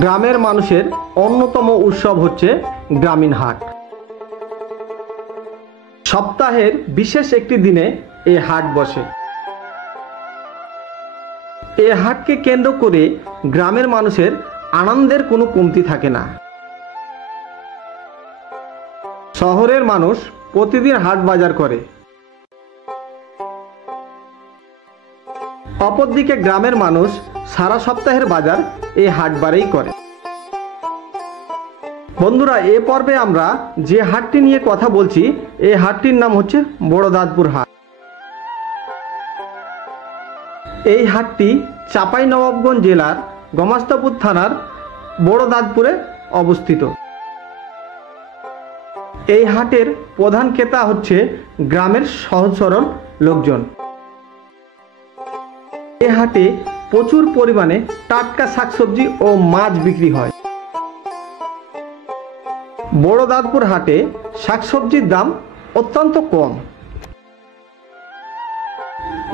গ্রামের মানুষের অন্যতম উৎসব হচ্ছে গ্রামীণ হাট। সপ্তাহের বিশেষ একটি দিনে এই হাট বসে। এই হাটকে কেন্দ্র করে গ্রামের মানুষের আনন্দের কোনো কমতি থাকে না। শহরের মানুষ প্রতিদিন হাট বাজার করে, অপরদিকে গ্রামের মানুষ সারা সপ্তাহের বাজার এই হাটবারেই করে। বন্ধুরা, এ পর্বে আমরা যে হাটটি নিয়ে কথা বলছি এই হাটটির নাম হচ্ছে বড়দাদপুর হাট। এই হাটটি চাঁপাইনবাবগঞ্জ জেলার গমাস্তাপুর থানার বড়দাদপুরে অবস্থিত। এই হাটের প্রধান ক্রেতা হচ্ছে গ্রামের সহজ সরল লোকজন। এই হাটে প্রচুর পরিমাণে টাটকা শাকসবজি ও মাছ বিক্রি হয়। বড়দাদপুর হাটে শাকসবজির দাম অত্যন্ত কম,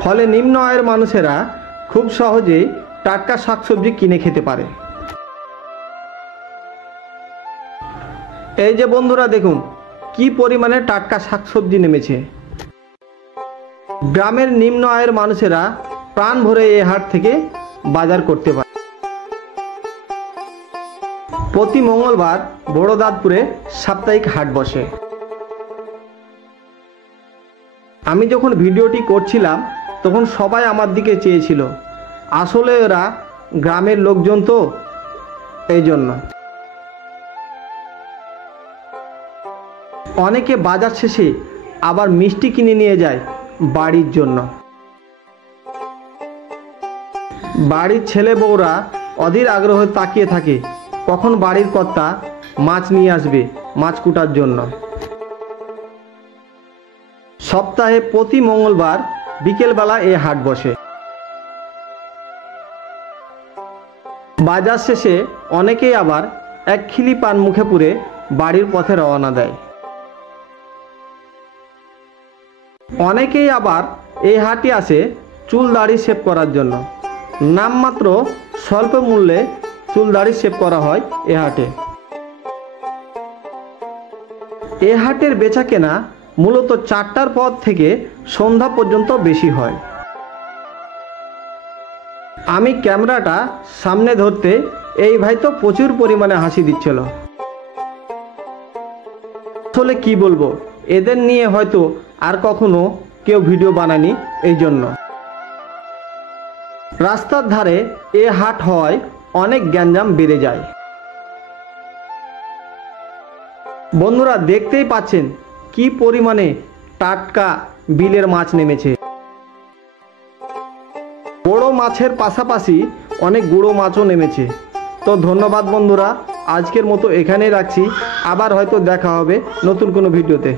ফলে নিম্ন আয়ের মানুষেরা খুব সহজেই টাটকা শাকসবজি কিনে খেতে পারে। এই যে বন্ধুরা দেখুন কি পরিমাণে টাটকা শাকসবজি নেমেছে। গ্রামের নিম্ন আয়ের মানুষেরা প্রাণ ভরে এই হাট থেকে বাজার করতে পারে। প্রতি মঙ্গলবার বড়দাদপুরে সাপ্তাহিক হাট বসে। আমি যখন ভিডিওটি করছিলাম তখন সবাই আমার দিকে চেয়েছিল, আসলে এরা গ্রামের লোকজন তো, এই জন্য। অনেকে বাজার শেষে আবার মিষ্টি কিনে নিয়ে যায় বাড়ির জন্য। বাড়ির ছেলে বউরা অধীর আগ্রহে তাকিয়ে থাকে কখন বাড়ির কর্তা মাছ নিয়ে আসবে মাছ কুটার জন্য। সপ্তাহে প্রতি মঙ্গলবার বিকেলবেলা এই হাট বসে। বাজার শেষে অনেকেই আবার এক খিলি পান মুখে পুরে বাড়ির পথে রওনা দেয়। অনেকেই আবার এই হাটে আসে চুল দাড়ি শেভ করার জন্য। নামমাত্র স্বল্প মূল্যে চুল দাড়ি শেভ করা হয় এ হাটে। এ হাটের বেচা কেনা মূলত 4টার পর থেকে সন্ধ্যা পর্যন্ত বেশি হয়। আমি ক্যামেরাটা সামনে ধরতে এই ভাই তো প্রচুর পরিমাণে হাসি দিচ্ছিল। আসলে কি বলবো, এদের নিয়ে হয়তো আর কখনো কেউ ভিডিও বানায়নি, এই জন্য। রাস্তার ধারে এ হাট হওয়ায় অনেক গ্যাঞ্জাম বেড়ে যায়। বন্ধুরা দেখতেই পাচ্ছেন কি পরিমাণে টাটকা বিলের মাছ নেমেছে। বড় মাছের পাশাপাশি অনেক গুঁড়ো মাছও নেমেছে। তো ধন্যবাদ বন্ধুরা, আজকের মতো এখানেই রাখছি। আবার হয়তো দেখা হবে নতুন কোনো ভিডিওতে।